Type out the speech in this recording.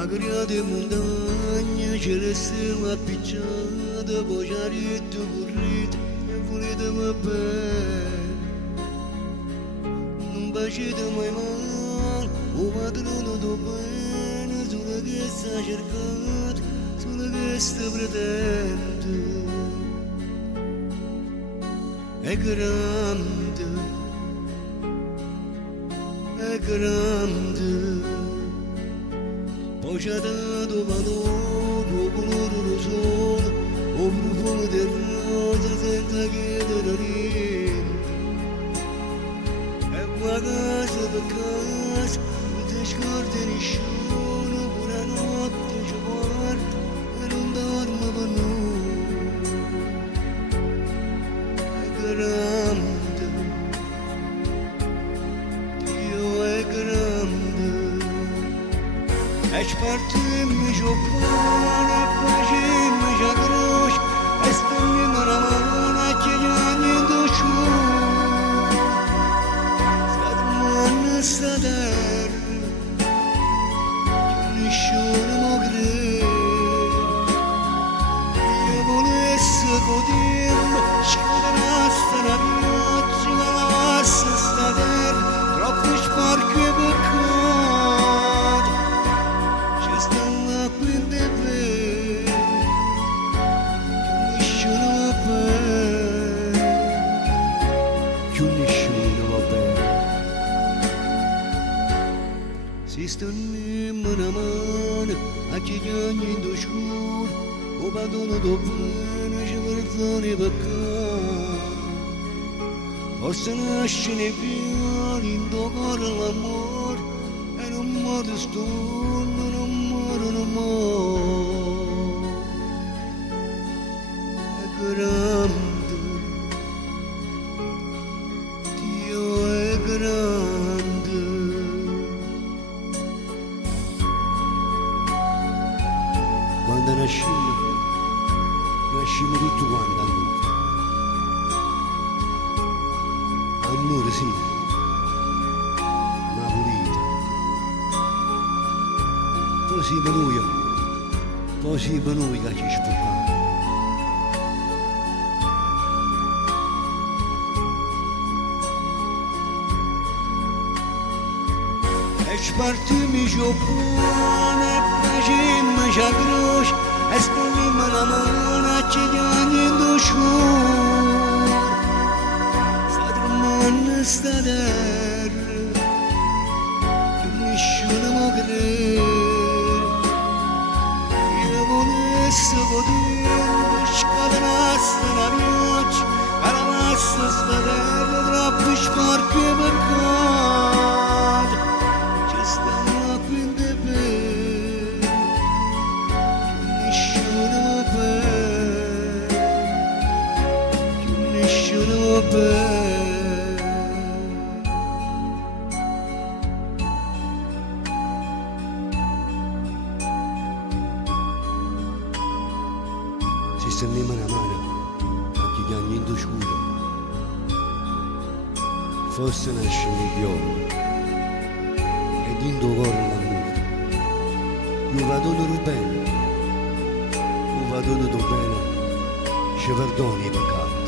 Agria de montagne, celeste appicciata, pociaretto correte e volete me bene. Non facete mai male, o padrone do bene, solo che sta cercando, solo che sta pretende. È grande, è grande. Poi c'è dato valore, o colore del sole, o profumo del rosa senza chiedere niente. E qua casa per casa, non ti scordi nessuno, pure la notte ci guarda e non dorme per noi. È grande, Dio è grande. E spartimmi giocare, e facimmi già croce, e stendimmi la mano e chiediamo in doccio. Sta domanda sta terra, che nessuno mi crede. Io volessi godermi, scatenasse la pioggia, ma lavasse sta terra, troppo sporca e peccata. Si stanno una mano a chiedere in do scuro, o padrone do bene ci perdoni peccati. Forse nasce nei piani in do cuore l'amore, e non muore storno, non muore, non muore. È grande, Dio è grande. Quando nascimmo tutti quanti a noi sì, ma pulito. Poi sì per noi che ci spuccamo. E spartimmi giocone, e facimmi già croce, e stendimmi la mano e chiediamo in doccio. Sta tremando sta terra, che nessuno mi crede. Io volessi godermi, scatenasse la pioggia, e lavasse sta terra, troppo sporca e peccata. Ci stanno qui in te bene, nessuno mi bene, nessuno mi bene. Si stendeva una mano a chiedere in do scuro, forse nasce un piove, ed in do cuore l'amore. Io vado do bene, ci perdoni i peccati.